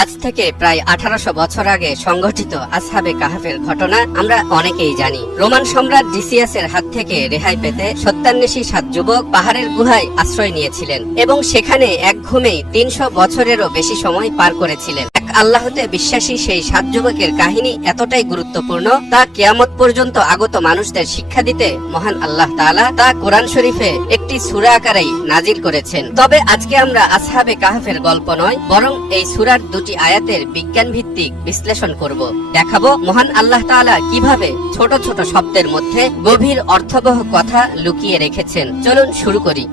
আজ থেকে প্রায় 1800 বছর আগে সংঘটিত আসহাবে কাহাফের ঘটনা আমরা অনেকেই জানি। রোমান সম্রাট ডিসিয়াসের হাত থেকে রেহাই পেতে সত্যান্বেষী 7 যুবক পাহাড়ের গুহায় আশ্রয় নিয়েছিলেন এবং সেখানে এক ঘুমেই 300 বছরেরও বেশি সময় পার করেছিলেন। আল্লাহতে বিশ্বাসী সেই 7 যুবকের কাহিনী এতটাই গুরুত্বপূর্ণ তা কিয়ামত পর্যন্ত আগত মানুষদের শিক্ষা দিতে মহান আল্লাহ তাআলা তা কোরআন শরীফে একটি সূরা আকারেই নাজিল করেছেন। তবে আজকে আমরা আসহাবে কাহাফের গল্প নয়, বরং এই সূরার দুটি আয়াতের বিজ্ঞান ভিত্তিক বিশ্লেষণ করব। দেখাবো মহান আল্লাহ তাআলা কিভাবে ছোট ছোট শব্দের মধ্যে গভীর অর্থবহ কথা লুকিয়ে রেখেছেন। চলুন শুরু করি।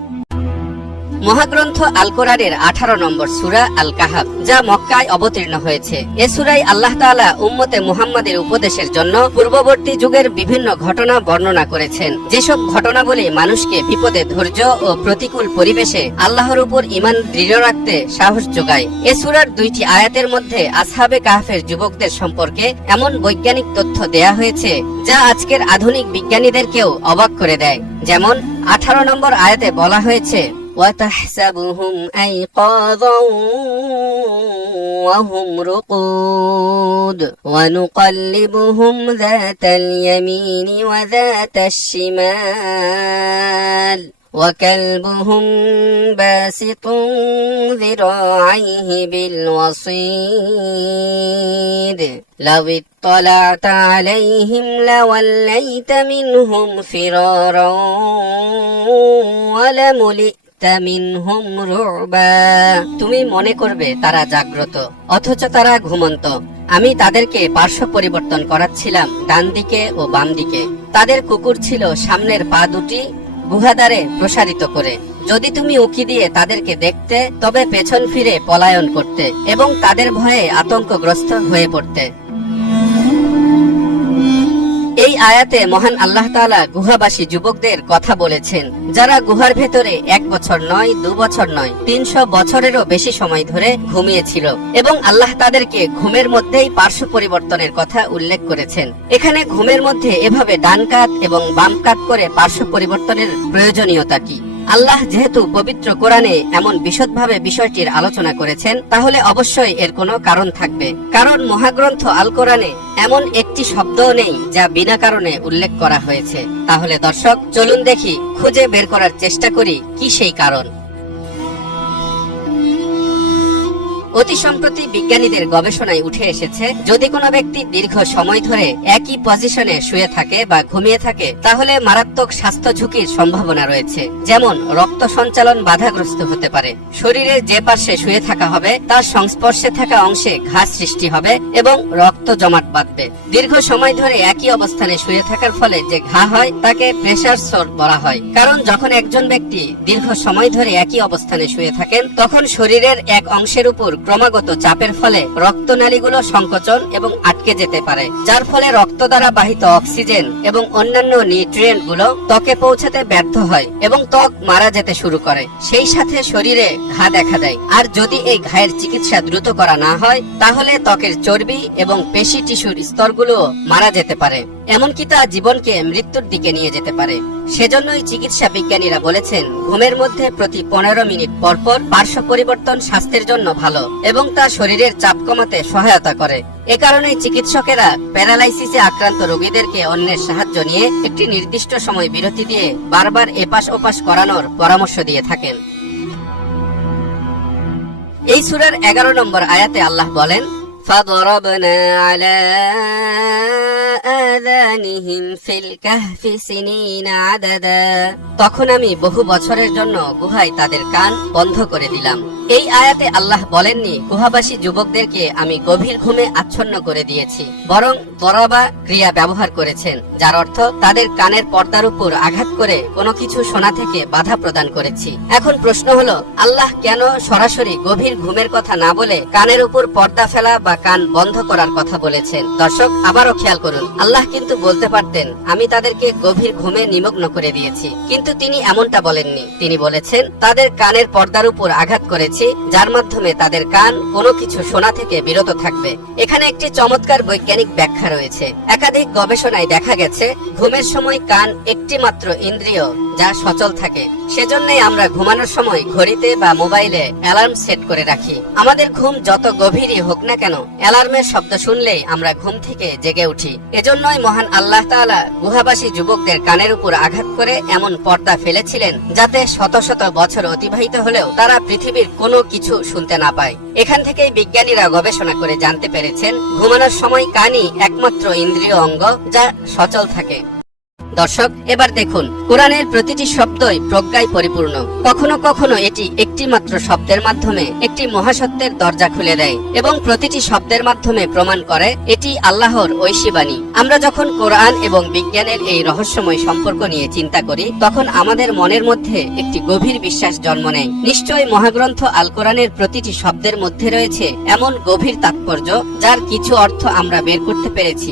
মহাগ্রন্থ আল কোরআনের 18 নম্বর সূরা আল কাহাফ, যা মক্কায় অবতীর্ণ হয়েছে। এ সূরায় আল্লাহ তাআলা উম্মতে মুহাম্মাদের উপদেশের জন্য পূর্ববর্তী যুগের বিভিন্ন ঘটনা বর্ণনা করেছেন, যেসব ঘটনাবলী মানুষকে বিপদে ধৈর্য ও প্রতিকূল পরিবেশে আল্লাহর উপর ঈমান দৃঢ় রাখতে সাহস যোগায়। এ সূরার 2টি আয়াতের মধ্যে আসহাবে কাহাফের যুবকদের সম্পর্কে এমন বৈজ্ঞানিক তথ্য দেয়া হয়েছে যা আজকের আধুনিক বিজ্ঞানীদেরকেও অবাক করে দেয়। যেমন 18 নম্বর আয়াতে বলা হয়েছে, وَتَحْسَبُهُمْ أَيْقَاظًا وَهُمْ رُقُودٌ وَنُقَلِّبُهُمْ ذَاتَ الْيَمِينِ وَذَاتَ الشِّمَالِ وَكَلْبُهُمْ بَاسِطٌ ذِرَاعَيْهِ بِالْوَصِيدِ لَوِ اطَّلَعْتَ عَلَيْهِمْ لَوَلَّيْتَ مِنْهُمْ فِرَارًا وَلَمُلِئْتَ মিনহুম রুবা। তুমি মনে করবে তারা জাগ্রত, অথচ তারা ঘুমন্ত। আমি তাদেরকে পার্শ্ব পরিবর্তন করাচ্ছিলাম ডান দিকে ও বাম দিকে। তাদের কুকুর ছিল সামনের পা দুটি গুহাদ্বারে প্রসারিত করে। যদি তুমি উঁকি দিয়ে তাদেরকে দেখতে, তবে পেছন ফিরে পলায়ন করতে এবং তাদের ভয়ে আতঙ্কগ্রস্ত হয়ে পড়তে। এই আয়াতে মহান আল্লাহ তাআলা গুহাবাসী যুবকদের কথা বলেছেন, যারা গুহার ভেতরে 1 বছর নয়, 2 বছর নয়, 300 বছরেরও বেশি সময় ধরে ঘুমিয়েছিল এবং আল্লাহ তাদেরকে ঘুমের মধ্যেই পার্শ্ব পরিবর্তনের কথা উল্লেখ করেছেন। এখানে ঘুমের মধ্যে এভাবে ডান কাত এবং বাম কাত করে পার্শ্ব পরিবর্তনের প্রয়োজনীয়তা কি? আল্লাহ যেহেতু পবিত্র কোরআনে এমন বিশদভাবে বিষয়টির আলোচনা করেছেন, তাহলে অবশ্যই এর কোনো কারণ থাকবে। কারণ মহাগ্রন্থ আল কোরআনে এমন একটি শব্দও নেই যা বিনা কারণে উল্লেখ করা হয়েছে। তাহলে দর্শক, চলুন দেখি, খুঁজে বের করার চেষ্টা করি কি সেই কারণ। অতি সম্প্রতি বিজ্ঞানীদের গবেষণায় উঠে এসেছে, যদি কোনো ব্যক্তি দীর্ঘ সময় ধরে একই পজিশনে শুয়ে থাকে বা ঘুমিয়ে থাকে, তাহলে মারাত্মক স্বাস্থ্য ঝুঁকির সম্ভাবনা রয়েছে। যেমন রক্ত সঞ্চালন বাধাগ্রস্ত হতে পারে, শরীরের যে পাশে শুয়ে থাকা হবে তার সংস্পর্শে থাকা অংশে ঘা সৃষ্টি হবে এবং রক্ত জমাট বাঁধবে। দীর্ঘ সময় ধরে একই অবস্থানে শুয়ে থাকার ফলে যে ঘা হয় তাকে প্রেসার সোর বলা হয়। কারণ যখন একজন ব্যক্তি দীর্ঘ সময় ধরে একই অবস্থানে শুয়ে থাকেন, তখন শরীরের এক অংশের উপর ক্রমাগত চাপের ফলে রক্তনালীগুলো সংকোচন এবং আটকে যেতে পারে, যার ফলে রক্ত দ্বারা বাহিত অক্সিজেন এবং অন্যান্য নিউট্রিয়েন্ট গুলো ত্বকে পৌঁছাতে ব্যর্থ হয় এবং ত্বক মারা যেতে শুরু করে। সেই সাথে শরীরে ঘা দেখা দেয়। আর যদি এই ঘায়ের চিকিৎসা দ্রুত করা না হয়, তাহলে ত্বকের চর্বি এবং পেশি টিস্যুর স্তরগুলো মারা যেতে পারে, এমনকি তা জীবনকে মৃত্যুর দিকে নিয়ে যেতে পারে। সেজন্যই চিকিৎসা বিজ্ঞানীরা বলেছেন, ঘুমের মধ্যে প্রতি 15 মিনিট পরপর পার্শ্ব পরিবর্তন স্বাস্থ্যের জন্য ভালো এবং তা শরীরের চাপ কমাতে সহায়তা করে। এ কারণেই চিকিৎসকেরা প্যারালাইসিসে আক্রান্ত রোগীদেরকে অন্যের সাহায্য নিয়ে একটি নির্দিষ্ট সময় বিরতি দিয়ে বারবার এপাশ ওপাশ করানোর পরামর্শ দিয়ে থাকেন। এই সূরার 11 নম্বর আয়াতে আল্লাহ বলেন, فَضَرَبْنَا عَلَى آذَانِهِمْ فِي الْكَهْفِ سِنِينَ عَدَدًا। তখন আমি বহু বছরের জন্য গুহায় তাদের কান বন্ধ করে দিলাম। এই আয়াতে আল্লাহ বলেননি গুহাবাসী যুবকদেরকে আমি গভীর ঘুমে আচ্ছন্ন করে দিয়েছি, বরং দরাবা ক্রিয়া ব্যবহার করেছেন, যার অর্থ তাদের কানের পর্দার উপর আঘাত করে কোনো কিছু শোনা থেকে বাধা প্রদান করেছি। এখন প্রশ্ন হলো, আল্লাহ কেন সরাসরি গভীর ঘুমের কথা না বলে কানের উপর পর্দা ফেলা বা কান বন্ধ করার কথা বলেছেন? দর্শক, আবারও খেয়াল করুন, আল্লাহ আল্লাহ কিন্তু বলতে পারতেন আমি তাদেরকে গভীর ঘুমে নিমগ্ন করে দিয়েছি, কিন্তু তিনি এমনটা বলেননি। তিনি বলেছেন তাদের কানের পর্দার উপর আঘাত করেছি, যার মাধ্যমে তাদের কান কোনো কিছু শোনা থেকে বিরত থাকবে। এখানে একটি চমৎকার বৈজ্ঞানিক ব্যাখ্যা রয়েছে। একাধিক গবেষণায় দেখা গেছে ঘুমের সময় কান একটি মাত্র ইন্দ্রিয় যা সচল থাকে। সেজন্যই আমরা ঘুমানোর সময় ঘড়িতে বা মোবাইলে অ্যালার্ম সেট করে রাখি। আমাদের ঘুম যত গভীরই হোক না কেন, অ্যালার্মের শব্দ শুনলেই আমরা ঘুম থেকে জেগে উঠি। এজন্যই মহান আল্লাহ তাআলা গুহাবাসী যুবকদের কানের উপর আঘাত করে এমন পর্দা ফেলেছিলেন যাতে শত শত বছর অতিবাহিত হলেও তারা পৃথিবীর কোনো কিছু শুনতে না পায়। এখান থেকেই বিজ্ঞানীরা গবেষণা করে জানতে পেরেছেন ঘুমানোর সময় কানই একমাত্র ইন্দ্রিয় অঙ্গ যা সচল থাকে। দর্শক, এবার দেখুন কোরআনের প্রতিটি শব্দই প্রজ্ঞায় পরিপূর্ণ। কখনো কখনো এটি একটি মাত্র শব্দের মাধ্যমে একটি মহাসত্যের দরজা খুলে দেয় এবং প্রতিটি শব্দের মাধ্যমে প্রমাণ করে এটি আল্লাহর ঐশী বাণী। আমরা যখন কোরআন এবং বিজ্ঞানের এই রহস্যময় সম্পর্ক নিয়ে চিন্তা করি, তখন আমাদের মনের মধ্যে একটি গভীর বিশ্বাস জন্ম নেয়। নিশ্চয় মহাগ্রন্থ আল কোরআনের প্রতিটি শব্দের মধ্যে রয়েছে এমন গভীর তাৎপর্য যার কিছু অর্থ আমরা বের করতে পেরেছি